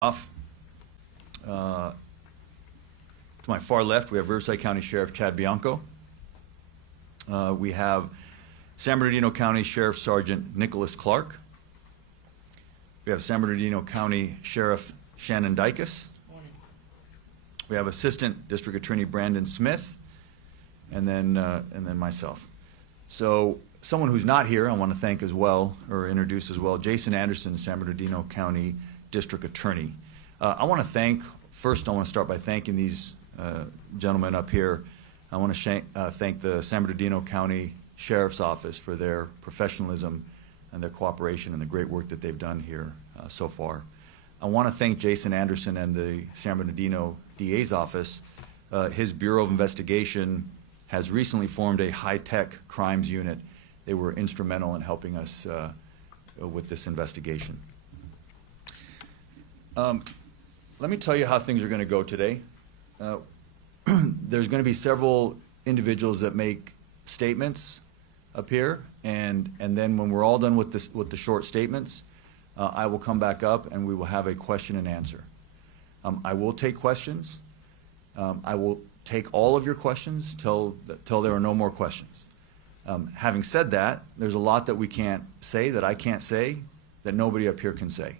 off. To my far left, we have Riverside County Sheriff Chad Bianco. We have San Bernardino County Sheriff Sergeant Nicholas Clark. We have San Bernardino County Sheriff Shannon Dykes. We have Assistant District Attorney Brandon Smith, and then myself. So someone who's not here, I want to thank as well, or introduce as well, Jason Anderson, San Bernardino County District Attorney. I want to start by thanking these gentlemen up here. I want to thank the San Bernardino County Sheriff's Office for their professionalism and their cooperation and the great work that they've done here so far. I want to thank Jason Anderson and the San Bernardino DA's office. His Bureau of Investigation has recently formed a high-tech crimes unit. They were instrumental in helping us with this investigation. Let me tell you how things are going to go today. There's going to be several individuals that make statements up here, and then when we're all done with the short statements, I will come back up and we will have a question and answer. I will take questions. I will take all of your questions till there are no more questions. Having said that, there's a lot that we can't say, that I can't say, that nobody up here can say.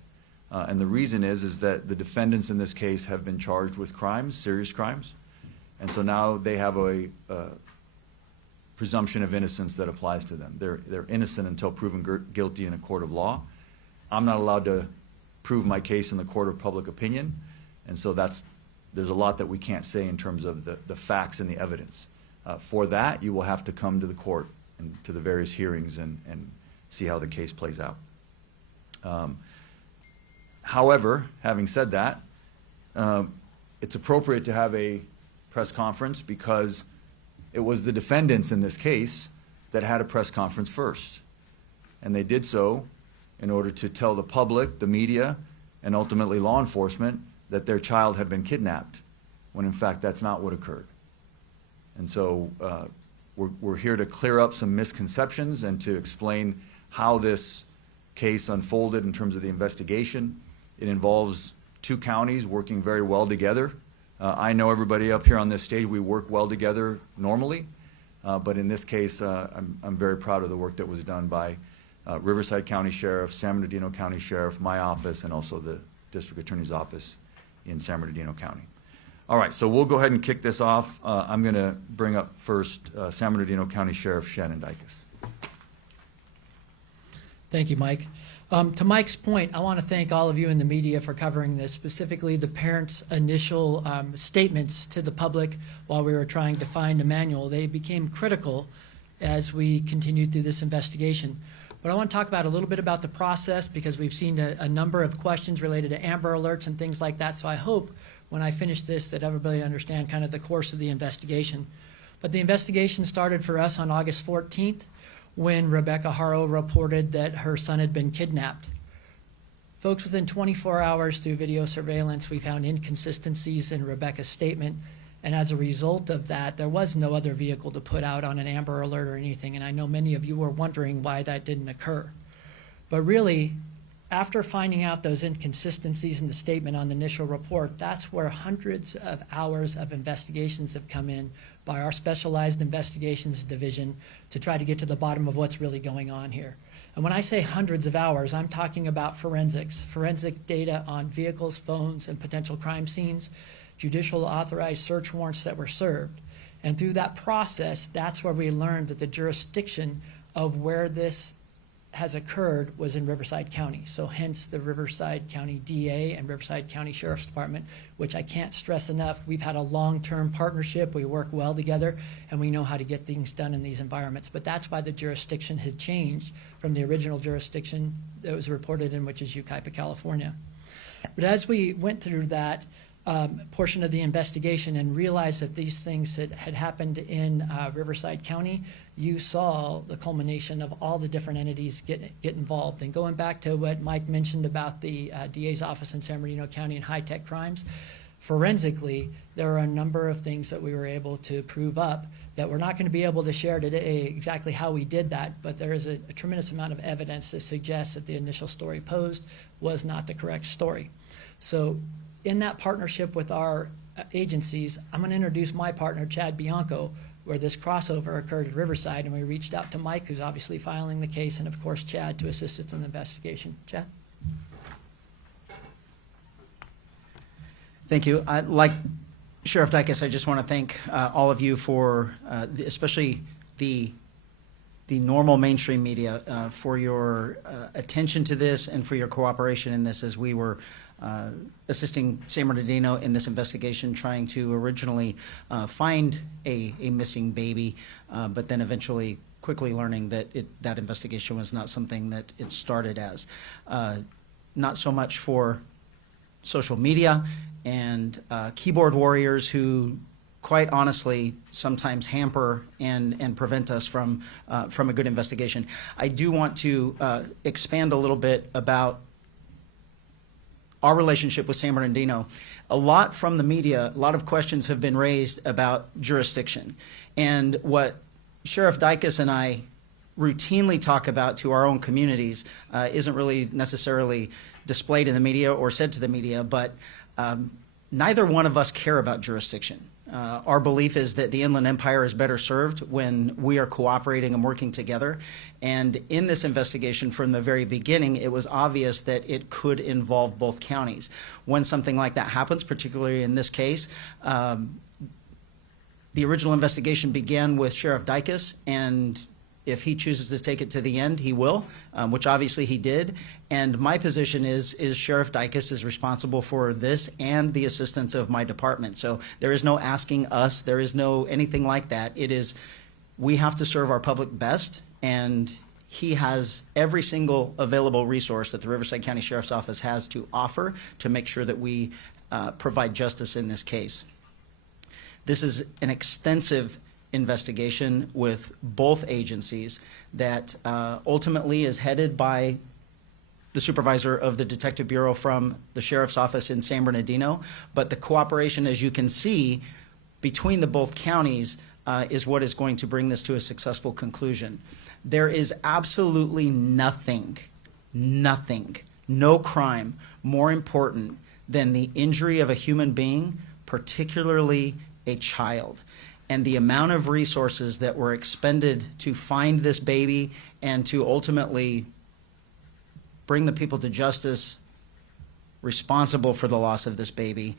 And the reason is that the defendants in this case have been charged with crimes, serious crimes, and so now they have a presumption of innocence that applies to them. They're innocent until proven guilty in a court of law. I'm not allowed to prove my case in the court of public opinion, and so there's a lot that we can't say in terms of the facts and the evidence. For that, you will have to come to the court and to the various hearings and see how the case plays out. However, having said that, it's appropriate to have a press conference because it was the defendants in this case that had a press conference first. And they did so in order to tell the public, the media, and ultimately law enforcement that their child had been kidnapped, when in fact that's not what occurred. And so we're here to clear up some misconceptions and to explain how this case unfolded in terms of the investigation. It involves two counties working very well together. I know everybody up here on this stage, we work well together normally, but in this case, I'm very proud of the work that was done by Riverside County Sheriff, San Bernardino County Sheriff, my office, and also the District Attorney's Office in San Bernardino County. All right, so we'll go ahead and kick this off. I'm going to bring up first San Bernardino County Sheriff Shannon Dykes. Thank you, Mike. To Mike's point, I want to thank all of you in the media for covering this, specifically the parents' initial statements to the public while we were trying to find Emmanuel. They became critical as we continued through this investigation. But I want to talk about a little bit about the process because we've seen a number of questions related to Amber Alerts and things like that. So I hope when I finish this that everybody understand kind of the course of the investigation. But the investigation started for us on August 14th when Emmanuel Haro reported that her son had been kidnapped. Folks, within 24 hours through video surveillance, we found inconsistencies in Rebecca's statement. And as a result of that, there was no other vehicle to put out on an Amber Alert or anything. And I know many of you were wondering why that didn't occur. But really, after finding out those inconsistencies in the statement on the initial report, that's where hundreds of hours of investigations have come in by our Specialized Investigations Division to try to get to the bottom of what's really going on here. And when I say hundreds of hours, I'm talking about forensics, forensic data on vehicles, phones, and potential crime scenes, judicial authorized search warrants that were served. And through that process, that's where we learned that the jurisdiction of where this has occurred was in Riverside County. So hence the Riverside County DA and Riverside County Sheriff's Department, which I can't stress enough. We've had a long-term partnership. We work well together, and we know how to get things done in these environments. But that's why the jurisdiction had changed from the original jurisdiction that was reported in, which is Yucaipa, California. But as we went through that portion of the investigation and realized that these things had happened in Riverside County, you saw the culmination of all the different entities get involved. And going back to what Mike mentioned about the DA's office in San Bernardino County and high-tech crimes, forensically, there are a number of things that we were able to prove up that we're not going to be able to share today exactly how we did that, but there is a tremendous amount of evidence that suggests that the initial story posed was not the correct story. So in that partnership with our agencies, I'm going to introduce my partner, Chad Bianco, where this crossover occurred at Riverside, and we reached out to Mike, who's obviously filing the case, and of course Chad to assist us in the investigation. Chad? Thank you. Like Sheriff Dicus, I just want to thank all of you for, especially the normal mainstream media, for your attention to this and for your cooperation in this as we were assisting San Bernardino in this investigation, trying to originally find a missing baby, but then eventually quickly learning that that investigation was not something that it started as. Not so much for social media and keyboard warriors who, quite honestly, sometimes hamper and prevent us from a good investigation. I do want to expand a little bit about our relationship with San Bernardino. A lot from the media, a lot of questions have been raised about jurisdiction. And what Sheriff Dicus and I routinely talk about to our own communities isn't really necessarily displayed in the media or said to the media, but neither one of us care about jurisdiction. Our belief is that the Inland Empire is better served when we are cooperating and working together. And in this investigation, from the very beginning, it was obvious that it could involve both counties. When something like that happens, particularly in this case, the original investigation began with Sheriff Dicus, and if he chooses to take it to the end, he will, which obviously he did. And my position is Sheriff Dicus is responsible for this and the assistance of my department. So there is no asking us. There is no anything like that. It is, we have to serve our public best, and he has every single available resource that the Riverside County Sheriff's Office has to offer to make sure that we provide justice in this case. This is an extensive investigation with both agencies that ultimately is headed by the supervisor of the Detective Bureau from the Sheriff's Office in San Bernardino. But the cooperation, as you can see, between the both counties is what is going to bring this to a successful conclusion. There is absolutely nothing, no crime more important than the injury of a human being, particularly a child. And the amount of resources that were expended to find this baby and to ultimately bring the people to justice responsible for the loss of this baby,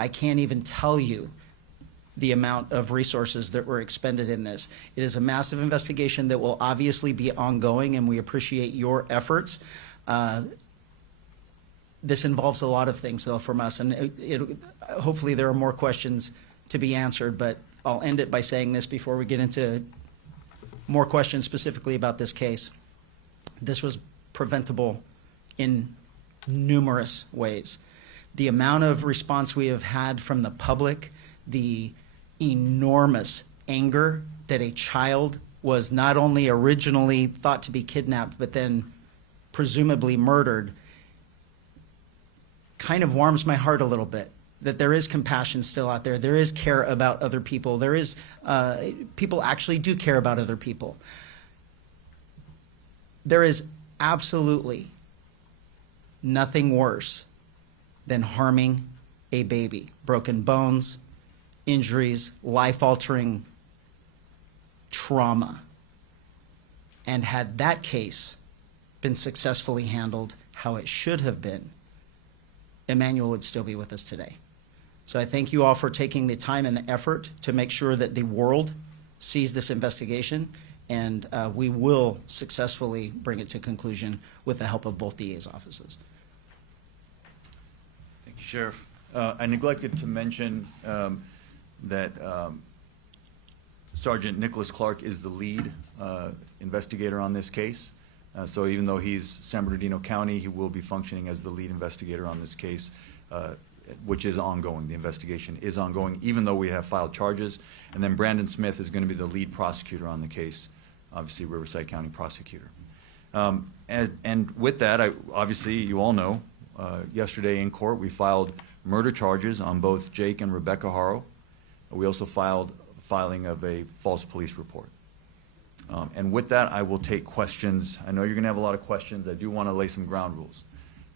I can't even tell you the amount of resources that were expended in this. It is a massive investigation that will obviously be ongoing, and we appreciate your efforts. This involves a lot of things, though, from us, and hopefully there are more questions to be answered, but I'll end it by saying this before we get into more questions specifically about this case. This was preventable in numerous ways. The amount of response we have had from the public, the enormous anger that a child was not only originally thought to be kidnapped, but then presumably murdered, kind of warms my heart a little bit. That there is compassion still out there. There is care about other people. There is, people actually do care about other people. There is absolutely nothing worse than harming a baby. Broken bones, injuries, life-altering trauma. And had that case been successfully handled how it should have been, Emmanuel would still be with us today. So I thank you all for taking the time and the effort to make sure that the world sees this investigation, and we will successfully bring it to conclusion with the help of both DA's offices. Thank you, Sheriff. I neglected to mention that Sergeant Nicholas Clark is the lead investigator on this case. So even though he's San Bernardino County, he will be functioning as the lead investigator on this case, which is ongoing. The investigation is ongoing, even though we have filed charges. And then Brandon Smith is going to be the lead prosecutor on the case, obviously Riverside County prosecutor. And with that, obviously, you all know, yesterday in court we filed murder charges on both Jake and Rebecca Haro. We also filed filing of a false police report. And with that, I will take questions. I know you're going to have a lot of questions. I do want to lay some ground rules.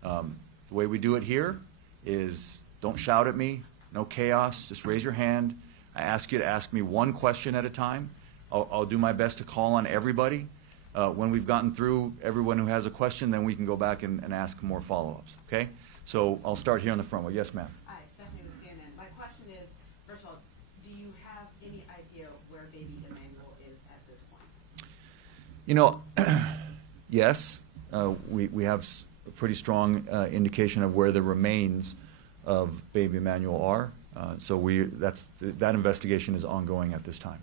The way we do it here is don't shout at me, no chaos, just raise your hand. I ask you to ask me one question at a time. I'll do my best to call on everybody. When we've gotten through everyone who has a question, then we can go back and ask more follow-ups, okay? So I'll start here on the front row. Yes, ma'am. Hi, Stephanie with CNN. My question is, first of all, do you have any idea where baby Emmanuel is at this point? You know, yes, we have a pretty strong indication of where the remains of baby Emmanuel are. So that investigation is ongoing at this time.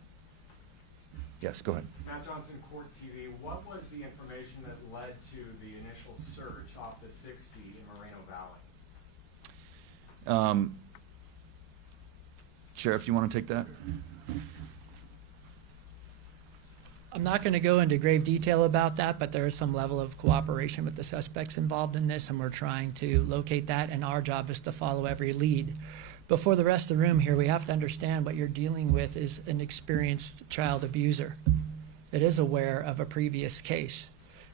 Yes, go ahead. Matt Johnson, Court TV. What was the information that led to the initial search off the 60 in Moreno Valley? Sheriff, you want to take that? I'm not going to go into grave detail about that, but there is some level of cooperation with the suspects involved in this, and we're trying to locate that, and our job is to follow every lead. But for the rest of the room here, we have to understand what you're dealing with is an experienced child abuser that is aware of a previous case,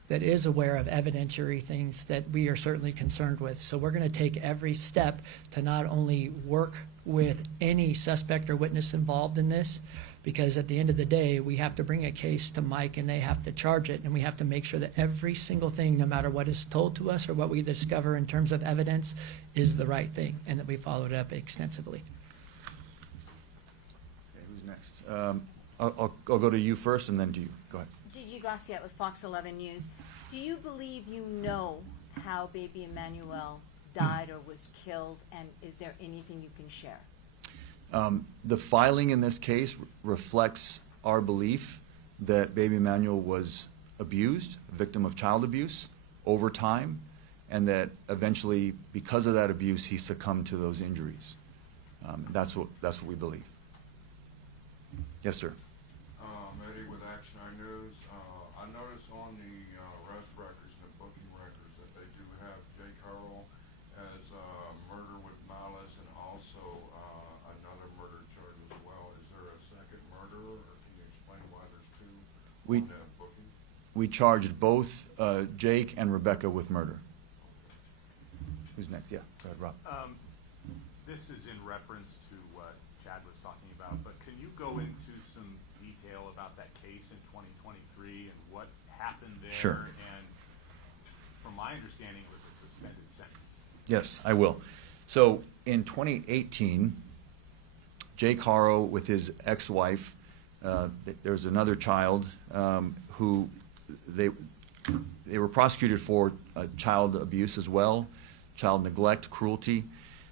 that is aware of evidentiary things that we are certainly concerned with. So we're going to take every step to not only work with any suspect or witness involved in this, because at the end of the day, we have to bring a case to Mike and they have to charge it, and we have to make sure that every single thing, no matter what is told to us or what we discover in terms of evidence, is the right thing, and that we followed up extensively. Okay, who's next? I'll go to you first and then to you. Go ahead. Gigi Graciette with Fox 11 News. Do you believe you know how baby Emmanuel died or was killed, and is there anything you can share? The filing in this case reflects our belief that baby Emmanuel was abused, a victim of child abuse over time, and that eventually, because of that abuse, he succumbed to those injuries. That's what we believe. Yes, sir. Eddie with Action Eye News. I noticed on the arrest records and the booking records that they do have Jake Haro as murder with malice and also another murder charge as well. Is there a second murderer, or can you explain why there's two on that booking? We charged both Jake and Rebecca with murder. Who's next? Yeah, go ahead, Rob. This is in reference to what Chad was talking about, but can you go into some detail about that case in 2023 and what happened there? Sure. And from my understanding, it was a suspended sentence. Yes, I will. So in 2018, Jake Haro with his ex-wife, there was another child who they were prosecuted for child abuse as well, child neglect, cruelty.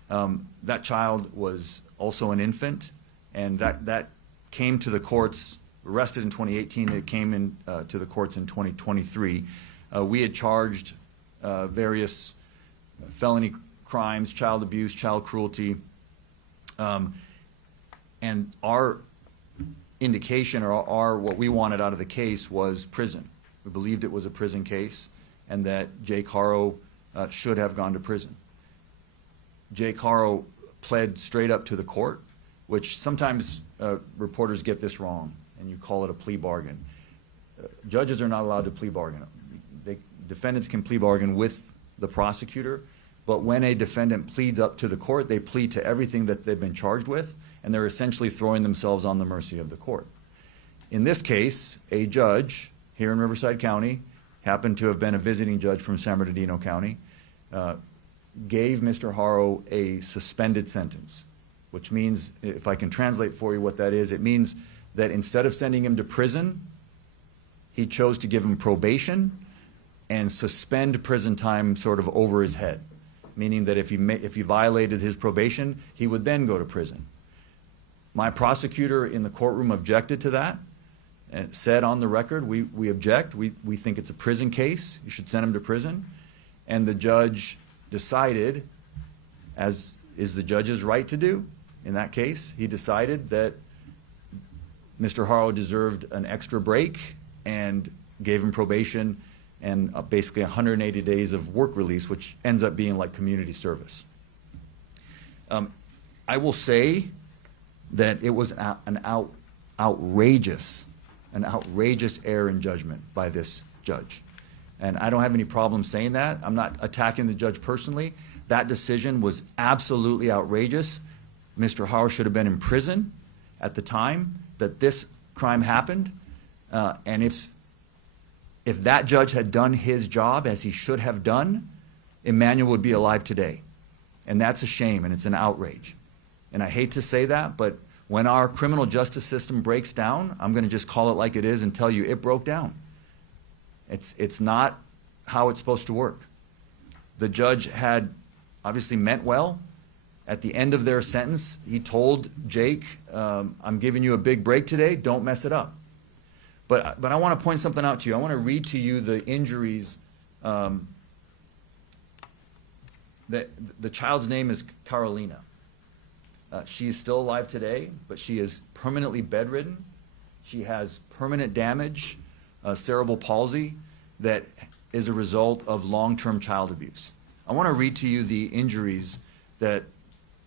That child was also an infant, and that came to the courts, arrested in 2018, it came in to the courts in 2023. We had charged various felony crimes, child abuse, child cruelty, and our indication or what we wanted out of the case was prison. We believed it was a prison case and that Jake Haro should have gone to prison. Jake Haro pled straight up to the court, which sometimes reporters get this wrong, and you call it a plea bargain. Judges are not allowed to plea bargain. Defendants can plea bargain with the prosecutor, but when a defendant pleads up to the court, they plead to everything that they've been charged with, and they're essentially throwing themselves on the mercy of the court. In this case, a judge here in Riverside County, happened to have been a visiting judge from San Bernardino County, gave Mr. Haro a suspended sentence, which means, if I can translate for you what that is, it means that instead of sending him to prison, he chose to give him probation and suspend prison time sort of over his head, meaning that if he violated his probation, he would then go to prison. My prosecutor in the courtroom objected to that and said on the record, we object, we think it's a prison case, you should send him to prison. And the judge decided, as is the judge's right to do in that case, he decided that Mr. Haro deserved an extra break and gave him probation and basically 180 days of work release, which ends up being like community service. I will say that it was an outrageous error in judgment by this judge. And I don't have any problem saying that. I'm not attacking the judge personally. That decision was absolutely outrageous. Mr. Haro should have been in prison at the time that this crime happened. And if that judge had done his job as he should have done, Emmanuel would be alive today. And that's a shame, and it's an outrage. And I hate to say that, but when our criminal justice system breaks down, I'm going to just call it like it is and tell you it broke down. It's not how it's supposed to work. The judge had obviously meant well. At the end of their sentence, he told Jake, I'm giving you a big break today, don't mess it up. But I want to point something out to you. I want to read to you the injuries. The child's name is Carolina. She is still alive today, but she is permanently bedridden. She has permanent damage, cerebral palsy, that is a result of long-term child abuse. I want to read to you the injuries that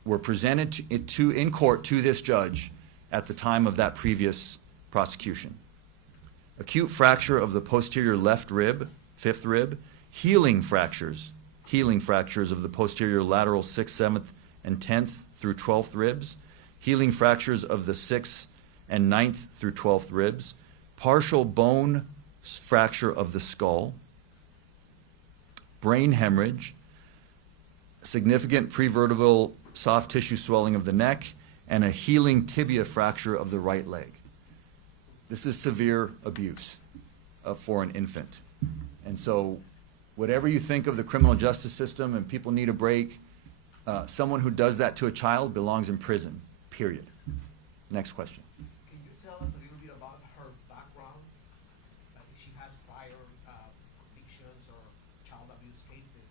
were presented in court to this judge at the time of that previous prosecution. Acute fracture of the posterior left rib, fifth rib, healing fractures of the posterior lateral 6th, 7th, and 10th through 12th ribs, healing fractures of the 6th and 9th through 12th ribs, partial bone fracture of the skull, brain hemorrhage, significant prevertebral soft tissue swelling of the neck, and a healing tibia fracture of the right leg. This is severe abuse for an infant. And so whatever you think of the criminal justice system and people need a break, someone who does that to a child belongs in prison, period. Next question. Can you tell us a little bit about her background? If she has prior convictions or child abuse cases,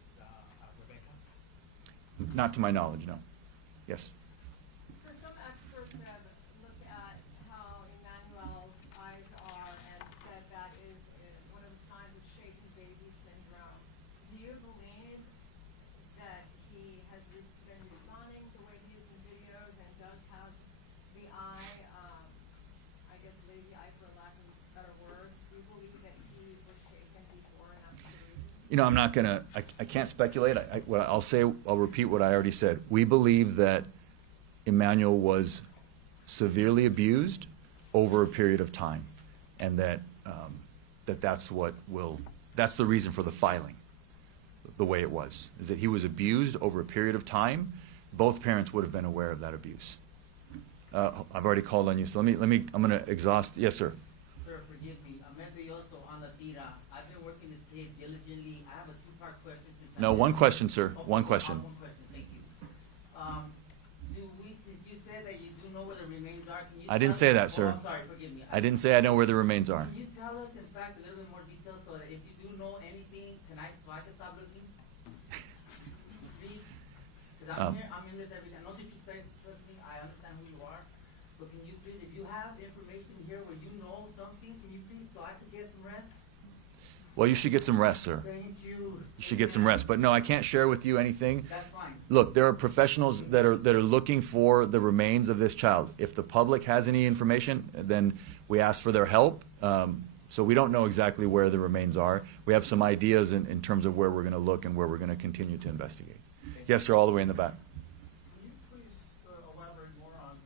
Rebecca? Not to my knowledge, no. Yes. So some experts have looked at how Emmanuel's eyes are and said that is one of the signs of shaken baby syndrome. Do you believe that he has been responding the way he is in videos and does have the eye, I guess lazy eye for lack of a better word? Do you believe that he was shaken before and after the baby? You know, I'm not going to, I can't speculate. I'll repeat what I already said. We believe that Emmanuel was severely abused over a period of time, and that's the reason for the filing, the way it was, is that he was abused over a period of time. Both parents would have been aware of that abuse. I've already called on you, so I'm going to exhaust. Yes, sir. Sir, forgive me. I'm Mendoyoso on the tira. I've been working this case diligently. I have a two-part question. No, one question, sir. Okay, One question. One question, thank you. Since you said that you do know where the remains are, can you I didn't tell say us- that, sir. I'm sorry, forgive me. I didn't say I know where the remains are. Can you tell us, in fact, a little bit more detail so that if you do know anything, so I can stop looking? Please? Because I'm in this every day. No disrespect, trust me, I understand who you are. But can you please, if you have information here where you know something, can you please, so I can get some rest? Well, you should get some rest, sir. Thank you. You should get some rest. But no, I can't share with you anything. That's fine. Look, there are professionals that are looking for the remains of this child. If the public has any information, then we ask for their help. So we don't know exactly where the remains are. We have some ideas in terms of where we're going to look and where we're going to continue to investigate. Yes, sir, all the way in the back. Can you please elaborate more on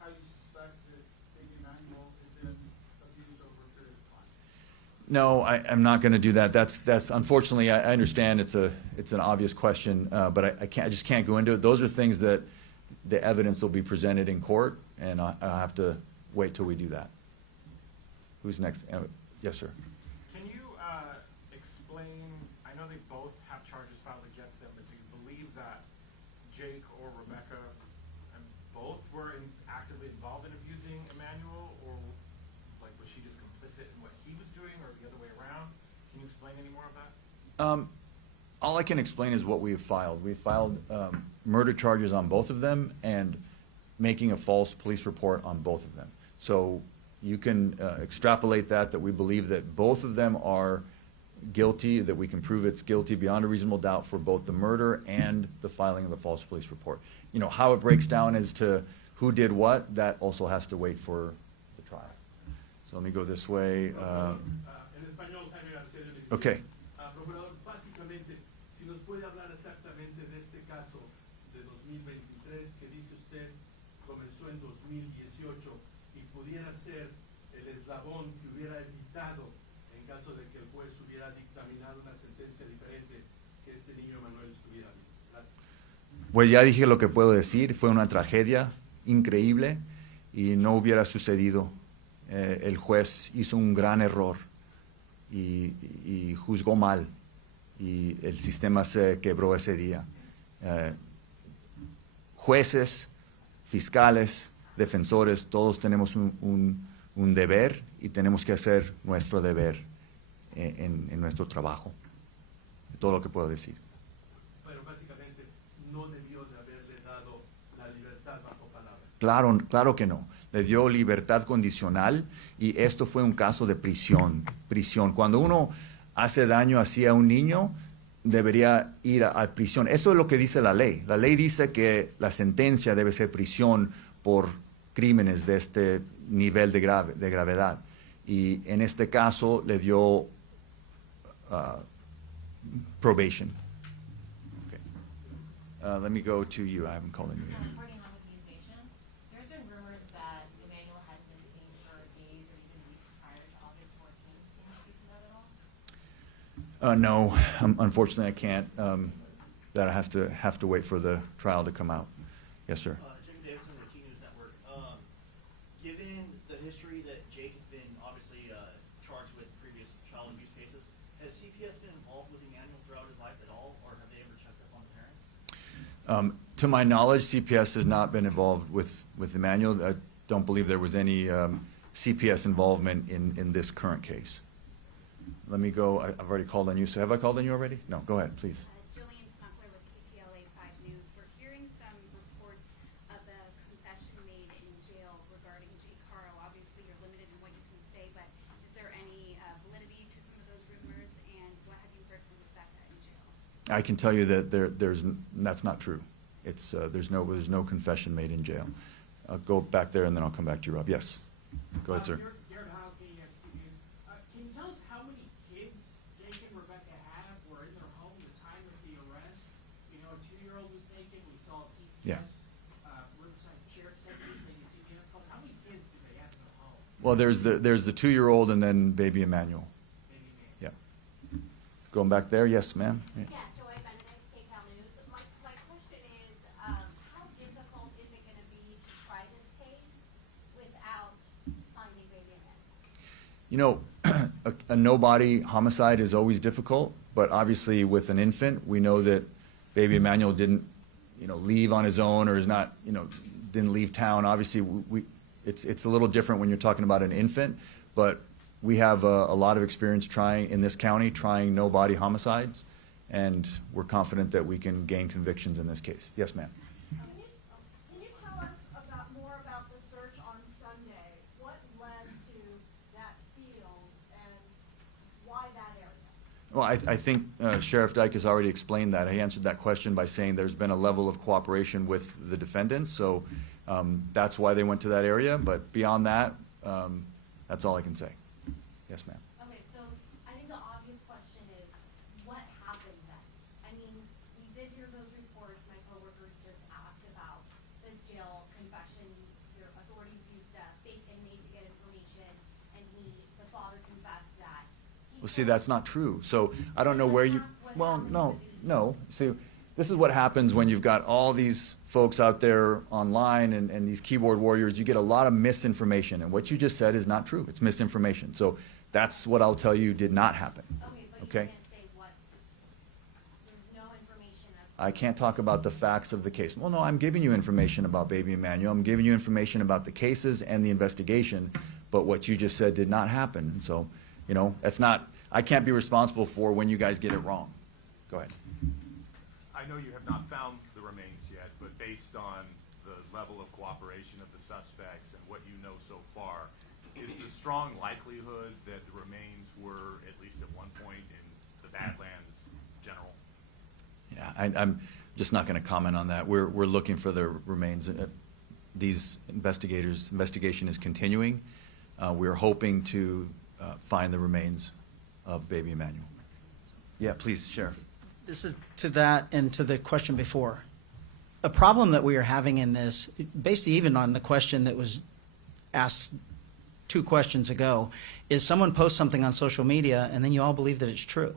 how you suspect that baby Emmanuel has been abused over a period of time? No, I'm not going to do that. That's unfortunately, I understand it's an obvious question, but I just can't go into it. Those are things that the evidence will be presented in court, and I'll have to wait till we do that. Who's next? Yes, sir. Can you explain, I know they both have charges filed against them, but do you believe that Jake or Rebecca and both were actively involved in abusing Emmanuel, or like was she just complicit in what he was doing, or the other way around? Can you explain any more of that? All I can explain is what we've filed. We filed murder charges on both of them and making a false police report on both of them. So you can extrapolate that we believe that both of them are guilty, that we can prove it's guilty beyond a reasonable doubt for both the murder and the filing of the false police report. You know, how it breaks down as to who did what, that also has to wait for the trial. So let me go this way. Okay. Procurador, básicamente, si nos puede hablar exactamente pudiera ser el eslabón que hubiera evitado, en caso de que el juez hubiera dictaminado una sentencia diferente, que este niño Emmanuel estuviera vivo? Gracias. Pues ya dije lo que puedo decir, fue una tragedia increíble y no hubiera sucedido. El juez hizo un gran error y juzgó mal y el sistema se quebró ese día. Jueces, fiscales, defensores, todos tenemos un deber y tenemos que hacer nuestro deber en nuestro trabajo. Todo lo que puedo decir. Pero básicamente no debió de haberle dado la libertad bajo palabra. Claro que no. Le dio libertad condicional y esto fue un caso de prisión. Cuando uno hace daño así a un niño, debería ir a prisión. Eso es lo que dice la ley. La ley dice que la sentencia debe ser prisión por crímenes de este nivel de gravedad. Y en este caso le dio probation. Okay. Let me go to you. I haven't called on you yet. According to News Nation, there's been rumors that Emmanuel has been seen for days or even weeks prior to August 14th. Can you speak to that at all? No, unfortunately I can't. That has to wait for the trial to come out. Yes, sir. Jim Davidson, the Key News Network. Given the history that Jake has been obviously charged with previous child abuse cases, has CPS been involved with Emmanuel throughout his life at all, or have they ever checked up on the parents? To my knowledge, CPS has not been involved with Emmanuel. I don't believe there was any CPS involvement in this current case. Let me go. I've already called on you. So have I called on you already? No, go ahead, please. Jillian Smuckler with KTLA 5 News. We're hearing some reports of a confession made in jail regarding Jake Haro. Obviously, you're limited in what you can say, but is there any validity to some of those rumors, and what have you heard from Rebecca in jail? I can tell you that that's not true. There's no confession made in jail. I'll go back there and then I'll come back to you, Rob. Yes. Go ahead, sir. Garrett Howell, KES News. Can you tell us how many kids Jake and Rebecca have were in their home at the time of the arrest? You know, a 2-year-old was taken. We saw CPS, Riverside Sheriff's Deputies taking CPS calls. How many kids do they have in their home? Well, there's the 2-year-old and then baby Emmanuel. Baby man. Yeah. Going back there. Yes, ma'am. Yeah. Yeah, Joy Benedict, KCAL News. My question is, how difficult is it going to be to try this case without finding baby Emmanuel? You know, a no-body homicide is always difficult, but obviously with an infant, we know that baby Emmanuel didn't, leave on his own or is not, didn't leave town. Obviously, it's a little different when you're talking about an infant, but we have a lot of experience in this county trying no-body homicides, and we're confident that we can gain convictions in this case. Yes, ma'am. Can you tell us more about the search on Sunday? What led to that field and why that area? Well, I think Sheriff Dyke has already explained that. He answered that question by saying there's been a level of cooperation with the defendants, so that's why they went to that area. But beyond that, that's all I can say. Yes, ma'am. Okay, so I think the obvious question is, what happened then? I mean, we did hear those reports. My coworkers just asked about the jail confession. Your authorities used a fake inmate to get information, and the father confessed that. Well, see, that's not true. So I don't know where you. Well, no. See, this is what happens when you've got all these folks out there online and these keyboard warriors. You get a lot of misinformation, and what you just said is not true. It's misinformation. So that's what I'll tell you did not happen. Okay, but Okay? you can't say what. There's no information as I can't talk about the facts of the case. Well, no, I'm giving you information about baby Emmanuel. I'm giving you information about the cases and the investigation, but what you just said did not happen. And so, that's not. I can't be responsible for when you guys get it wrong. Go ahead. I know you have not found the remains yet, but based on the level of cooperation of the suspects and what you know so far, is the strong likelihood that the remains were, at least at one point, in the Badlands General? Yeah, I'm just not going to comment on that. We're looking for the remains. These investigation is continuing. We're hoping to find the remains of baby Emmanuel. Yeah, please, Sheriff. This is to that and to the question before. A problem that we are having in this, based even on the question that was asked 2 questions ago, is someone posts something on social media and then you all believe that it's true.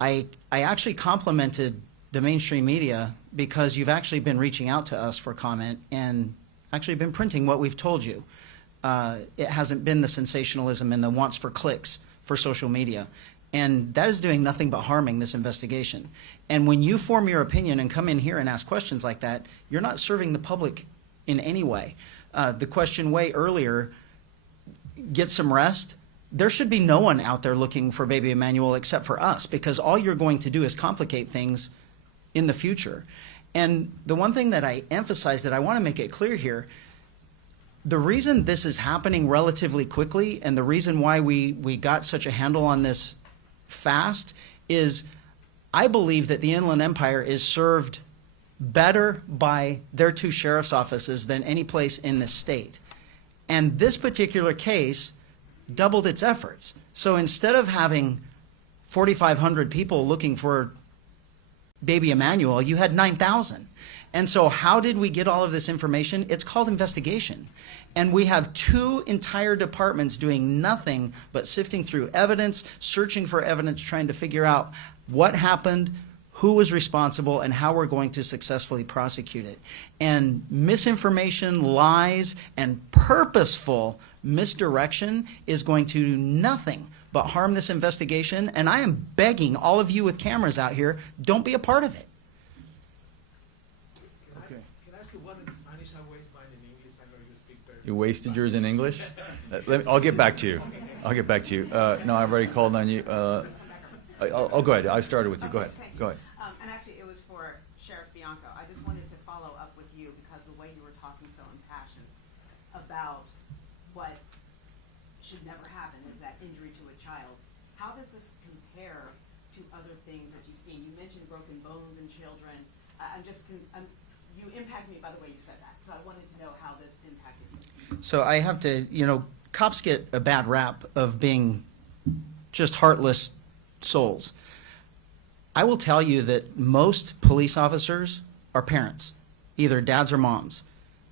I actually complimented the mainstream media because you've actually been reaching out to us for comment and actually been printing what we've told you. It hasn't been the sensationalism and the wants for clicks for social media. And that is doing nothing but harming this investigation. And when you form your opinion and come in here and ask questions like that, you're not serving the public in any way. The question way earlier, get some rest. There should be no one out there looking for baby Emmanuel except for us, because all you're going to do is complicate things in the future. And the one thing that I emphasize that I want to make it clear here, the reason this is happening relatively quickly and the reason why we got such a handle on this fast is I believe that the Inland Empire is served better by their 2 sheriff's offices than any place in the state. And this particular case doubled its efforts. So instead of having 4,500 people looking for baby Emmanuel, you had 9,000. And so how did we get all of this information? It's called investigation. And we have 2 entire departments doing nothing but sifting through evidence, searching for evidence, trying to figure out what happened, who was responsible, and how we're going to successfully prosecute it. And misinformation, lies, and purposeful misdirection is going to do nothing but harm this investigation. And I am begging all of you with cameras out here, don't be a part of it. Can I ask you one in Spanish? I waste mine in English. I know you speak very You wasted yours in English? I'll get back to you. I'll get back to you. No, I've already called on you. I'll go ahead. I started with you. Go ahead. Go ahead. And actually, it was for Sheriff Bianco. I just wanted to follow up with you because the way you were talking so impassioned about what should never happen is that injury to a child. How does this compare to other things that you've seen? You mentioned broken bones in children. You impact me by the way you said that. So I wanted to know how this impacted you. So I have to, cops get a bad rap of being just heartless souls. I will tell you that most police officers are parents, either dads or moms.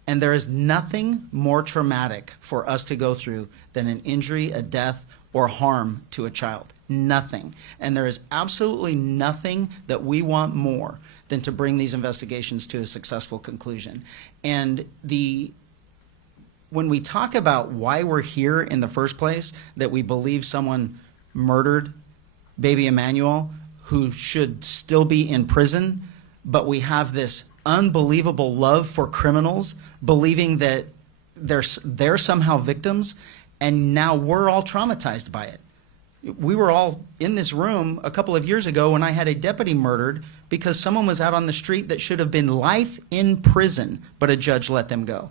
And there is nothing more traumatic for us to go through than an injury, a death, or harm to a child. Nothing. And there is absolutely nothing that we want more than to bring these investigations to a successful conclusion. And when we talk about why we're here in the first place, that we believe someone murdered baby Emmanuel, who should still be in prison, but we have this unbelievable love for criminals, believing that they're somehow victims, and now we're all traumatized by it. We were all in this room a couple of years ago when I had a deputy murdered because someone was out on the street that should have been life in prison, but a judge let them go.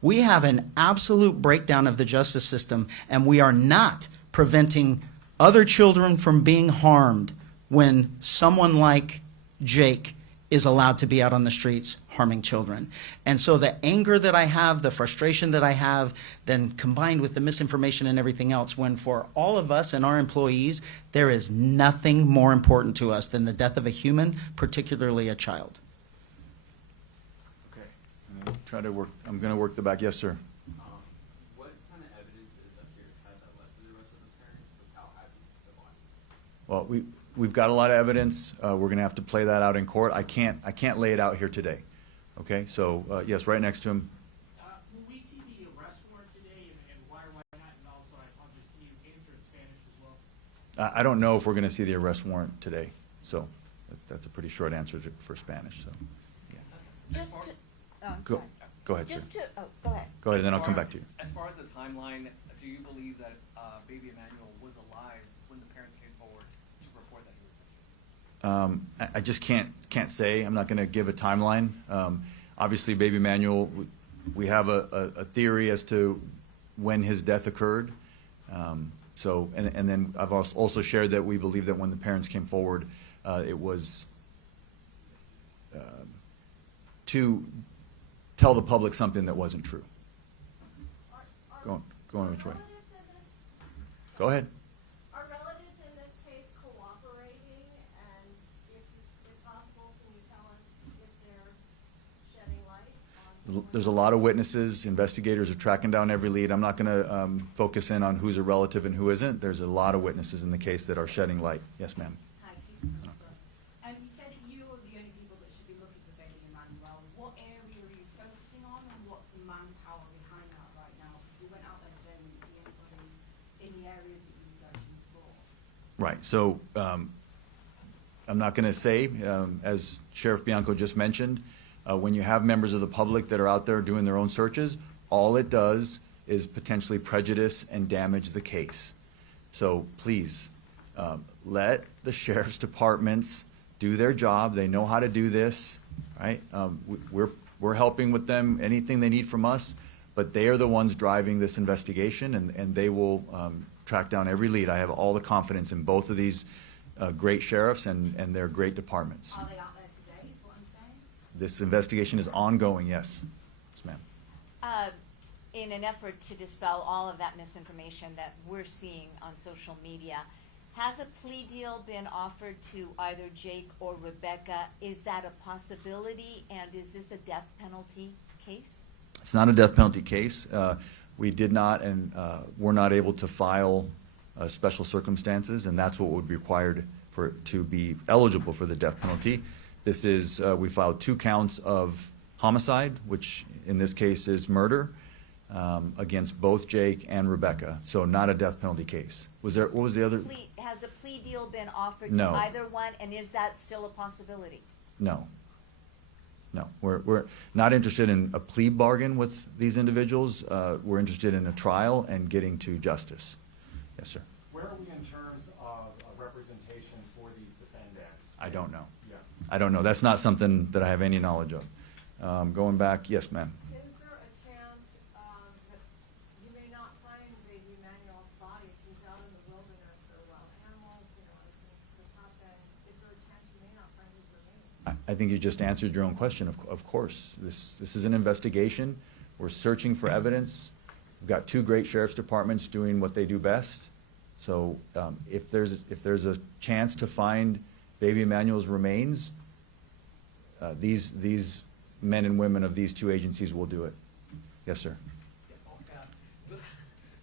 We have an absolute breakdown of the justice system, and we are not preventing other children from being harmed when someone like Jake is allowed to be out on the streets harming children. And so the anger that I have, the frustration that I have, then combined with the misinformation and everything else, when for all of us and our employees, there is nothing more important to us than the death of a human, particularly a child. Okay. I'm going to work the back. Yes, sir. What kind of evidence did investigators have that led to the arrest of the parents without having the body? Well, we've got a lot of evidence. We're going to have to play that out in court. I can't lay it out here today. Okay, so yes, right next to him. Will we see the arrest warrant today, and why or why not? And also, I'll just need answer in Spanish as well. I don't know if we're going to see the arrest warrant today. So that's a pretty short answer for Spanish. So yeah. Just to, oh, Go, sorry. go ahead, Just sir. to, go ahead. Go ahead, and then I'll come back to you. As far as the timeline, do you believe that baby Emmanuel was alive when the parents came forward to report that he was missing? I just can't say. I'm not going to give a timeline. Obviously, baby Emmanuel, we have a theory as to when his death occurred. So, and then I've also shared that we believe that when the parents came forward, it was to tell the public something that wasn't true. Go on which way? Go ahead. Are relatives in this case cooperating? And if possible, can you tell us if they're shedding light there's a lot of witnesses. Investigators are tracking down every lead. I'm not going to focus in on who's a relative and who isn't. There's a lot of witnesses in the case that are shedding light. Yes, ma'am. Hi, Keith. You said that you are the only people that should be looking for baby Emmanuel. What area are you focusing on, and what's the manpower behind that right now? Because you went out there today and didn't see anybody in the areas that you were searching for. Right. So I'm not going to say, as Sheriff Bianco just mentioned, when you have members of the public that are out there doing their own searches, all it does is potentially prejudice and damage the case. So please, let the sheriff's departments do their job. They know how to do this, right? We're helping with them, anything they need from us, but they are the ones driving this investigation, and they will track down every lead. I have all the confidence in both of these great sheriffs and their great departments. Are they out there today, is what I'm saying? This investigation is ongoing, yes. Yes, ma'am. In an effort to dispel all of that misinformation that we're seeing on social media, has a plea deal been offered to either Jake or Rebecca? Is that a possibility, and is this a death penalty case? It's not a death penalty case. We did not and were not able to file special circumstances, and that's what would be required to be eligible for the death penalty. This is, we filed 2 counts of homicide, which in this case is murder, against both Jake and Rebecca. So not a death penalty case. What was the other? Has a plea deal been offered No. to either one, and is that still a possibility? No. No. We're not interested in a plea bargain with these individuals. We're interested in a trial and getting to justice. Yes, sir. Where are we in terms of representation for these defendants? I don't know. Yeah. I don't know. That's not something that I have any knowledge of. Going back, yes, ma'am. Is there a chance that you may not find baby Emmanuel's body if he's out in the wilderness or wild animals, you know, other things could happen? Is there a chance you may not find his remains? I think you just answered your own question. Of course. This is an investigation. We're searching for evidence. We've got 2 great sheriff's departments doing what they do best. So if there's a chance to find baby Emmanuel's remains, these men and women of these 2 agencies will do it. Yes, sir.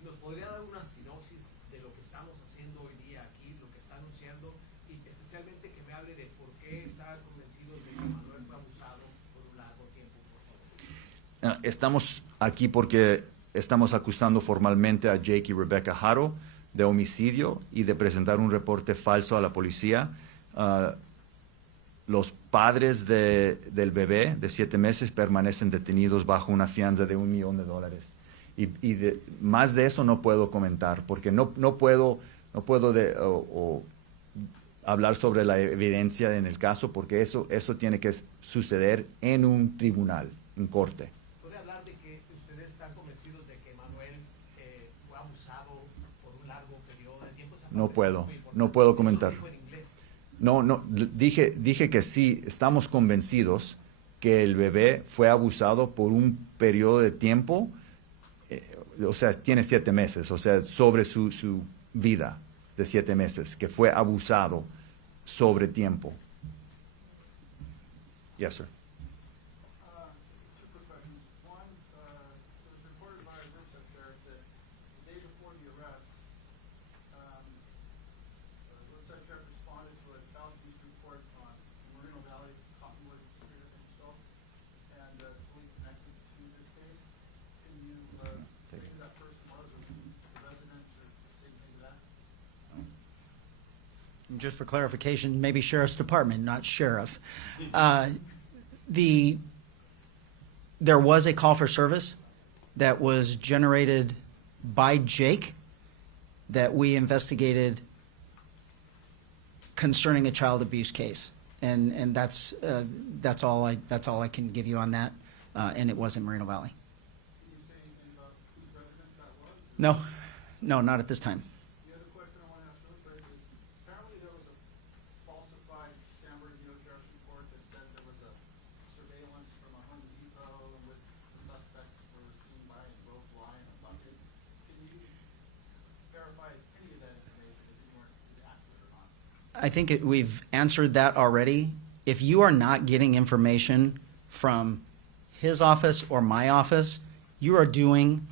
¿Nos podría dar una sinopsis de lo que estamos haciendo hoy día aquí, lo que está anunciando, y especialmente que me hable de por qué está convencido de que Manuel fue abusado por un largo tiempo, por favor? Estamos aquí porque estamos acusando formalmente a Jake y Rebecca Haro de homicidio y de presentar un reporte falso a la policía. Los padres del bebé de 7 meses permanecen detenidos bajo una fianza de $1 millón. Y más de eso no puedo comentar, porque no puedo hablar sobre la evidencia en el caso, porque eso tiene que suceder en un tribunal, en corte. ¿Puede hablar de que ustedes están convencidos de que Manuel fue abusado por un largo periodo de tiempo? No puedo comentar. No, dije que sí, estamos convencidos que el bebé fue abusado por un periodo de tiempo, o sea, tiene 7 meses, o sea, sobre su vida de 7 meses, que fue abusado sobre tiempo. Yes, sir. Two quick questions. One, it was reported by a Riverside sheriff that the day before the arrest, Riverside sheriff responded to a child abuse report on Moreno Valley, Cottonwood, Spirit, and Stoke, and fully connected to this case. Can you say who that person was, or who the residents, or say anything to that? And just for clarification, maybe sheriff's department, not sheriff. There was a call for service that was generated by Jake that we investigated concerning a child abuse case, and that's all I can give you on that. And it was in Moreno Valley. Can you say anything about whose residence that was? No, not at this time. The other question I want to ask really quick is, apparently there was a falsified San Bernardino Sheriff's report that said there was a surveillance from a Home Depot with the suspects were seen by a rope line or bucket. Can you verify any of that information if you weren't accurate or not? I think we've answered that already. If you are not getting information from his office or my office, you are doing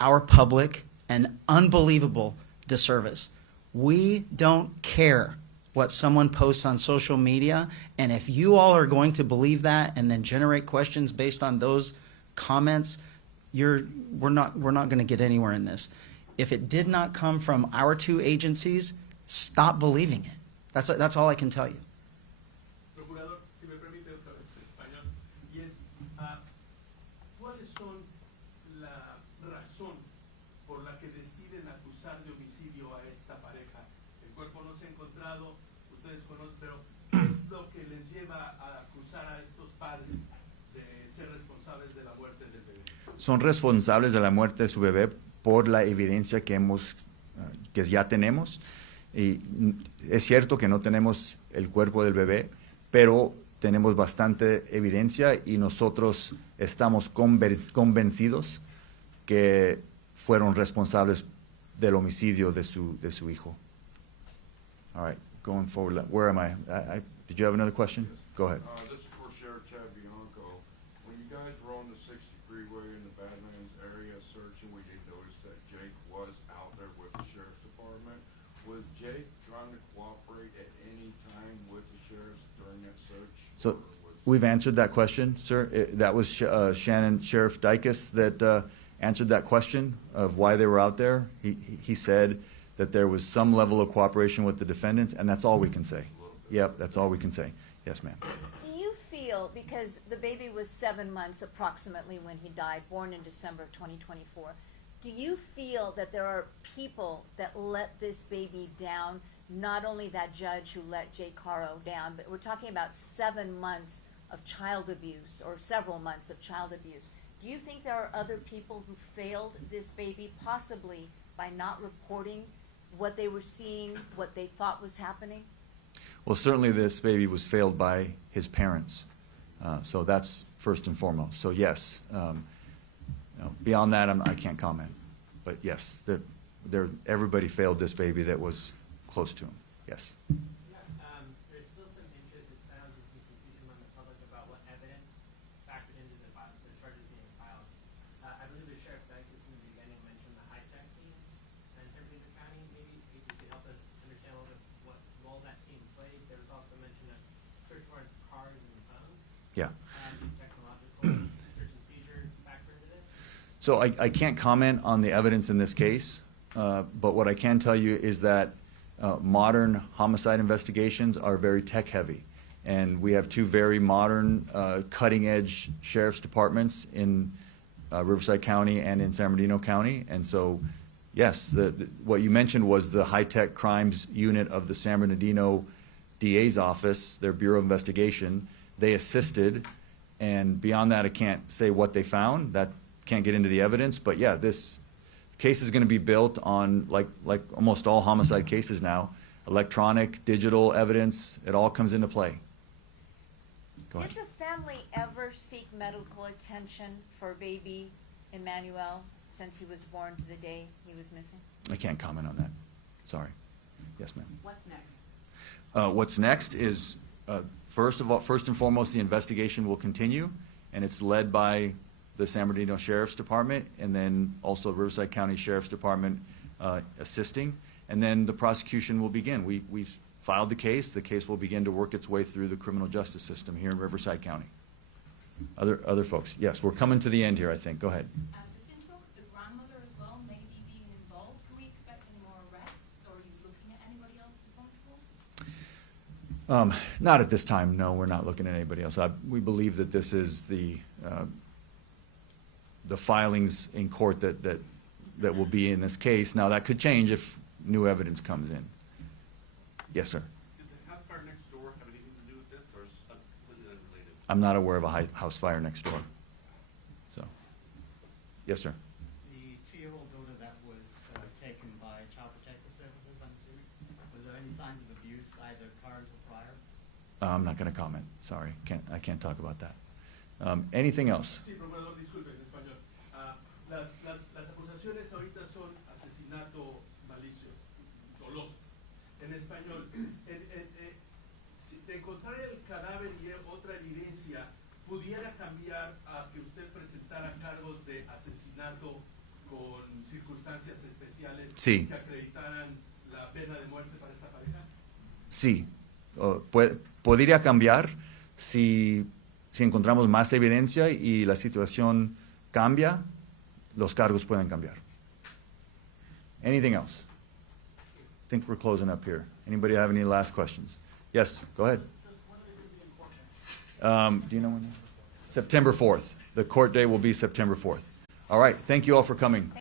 our public an unbelievable disservice. We don't care what someone posts on social media, and if you all are going to believe that and then generate questions based on those comments, we're not going to get anywhere in this. If it did not come from our two agencies, stop believing it. That's all I can tell you. Procurador, si me permite otra vez español, y es, ¿cuáles son la razón por la que deciden acusar de homicidio a esta pareja? El cuerpo no se ha encontrado, ustedes conocen, pero ¿qué es lo que les lleva a acusar a estos padres de ser responsables de la muerte del bebé? Son responsables de la muerte de su bebé por la evidencia que ya tenemos. Y es cierto que no tenemos el cuerpo del bebé, pero tenemos bastante evidencia y nosotros estamos convencidos que fueron responsables del homicidio de su hijo. All right, going forward, where am I? Did you have another question? Go ahead. This is for Sheriff Chad Bianco. When you guys were on the 60 freeway in the Badlands area searching, we did notice that Jake was out there with the sheriff's department. Was Jake trying to cooperate at any time with the sheriffs during that search? So we've answered that question, sir. That was Sheriff Dykes that answered that question of why they were out there. He said that there was some level of cooperation with the defendants, and that's all we can say. Yep, that's all we can say. Yes, ma'am. Do you feel, because the baby was 7 months approximately when he died, born in December of 2024, do you feel that there are people that let this baby down? Not only that judge who let Jake Haro down, but we're talking about 7 months of child abuse or several months of child abuse. Do you think there are other people who failed this baby, possibly by not reporting what they were seeing, what they thought was happening? Well, certainly this baby was failed by his parents. So that's first and foremost. So yes, beyond that, I can't comment. But yes, everybody failed this baby that was close to him. Yes. There's still some interest, it sounds, and some confusion among the public about what evidence factored into the charges being filed. I believe the Sheriff Dykes in the beginning mentioned the high-tech team in San Bernardino County. Maybe if you could help us understand a little bit what role that team played. There was also mention of search warrant for cars and phones. Yeah. Technological search and seizure factor into this? So I can't comment on the evidence in this case, but what I can tell you is that modern homicide investigations are very tech-heavy. And we have two very modern, cutting-edge sheriff's departments in Riverside County and in San Bernardino County. And so, yes, what you mentioned was the high-tech crimes unit of the San Bernardino DA's office, their Bureau of Investigation. They assisted, and beyond that, I can't say what they found. That can't get into the evidence. But yeah, this case is going to be built on, like almost all homicide cases now, electronic, digital evidence. It all comes into play. Go ahead. Did the family ever seek medical attention for baby Emmanuel since he was born to the day he was missing? I can't comment on that. Sorry. Yes, ma'am. What's next? What's next is, first and foremost, the investigation will continue, and it's led by the San Bernardino Sheriff's Department, and then also Riverside County Sheriff's Department assisting, and then the prosecution will begin. We've filed the case. The case will begin to work its way through the criminal justice system here in Riverside County. Other folks? Yes, we're coming to the end here, I think. Go ahead. This info, the grandmother as well, may be being involved. Can we expect any more arrests, or are you looking at anybody else responsible? Not at this time, no, we're not looking at anybody else. We believe that this is the filings in court that will be in this case. Now, that could change if new evidence comes in. Yes, sir. Did the house fire next door have anything to do with this, or is it completely unrelated? I'm not aware of a house fire next door. So, yes, sir. The 2-year-old daughter that was taken by Child Protective Services, I'm assuming, was there any signs of abuse, either current or prior? I'm not going to comment. Sorry, I can't talk about that. Anything else? Sí, procurador, disculpe, en español. Las acusaciones ahorita son asesinato malicioso, doloso. En español, si de encontrar el cadáver y otra evidencia, pudiera cambiar a que asesinato con circunstancias especiales Sí. que acreditaran la pena de muerte para esta pareja? Sí, podría cambiar si encontramos más evidencia y la situación cambia, los cargos pueden cambiar. Anything else? I think we're closing up here. Anybody have any last questions? Yes, go ahead. Do you know when? September 4th. The court day will be September 4th. All right, thank you all for coming.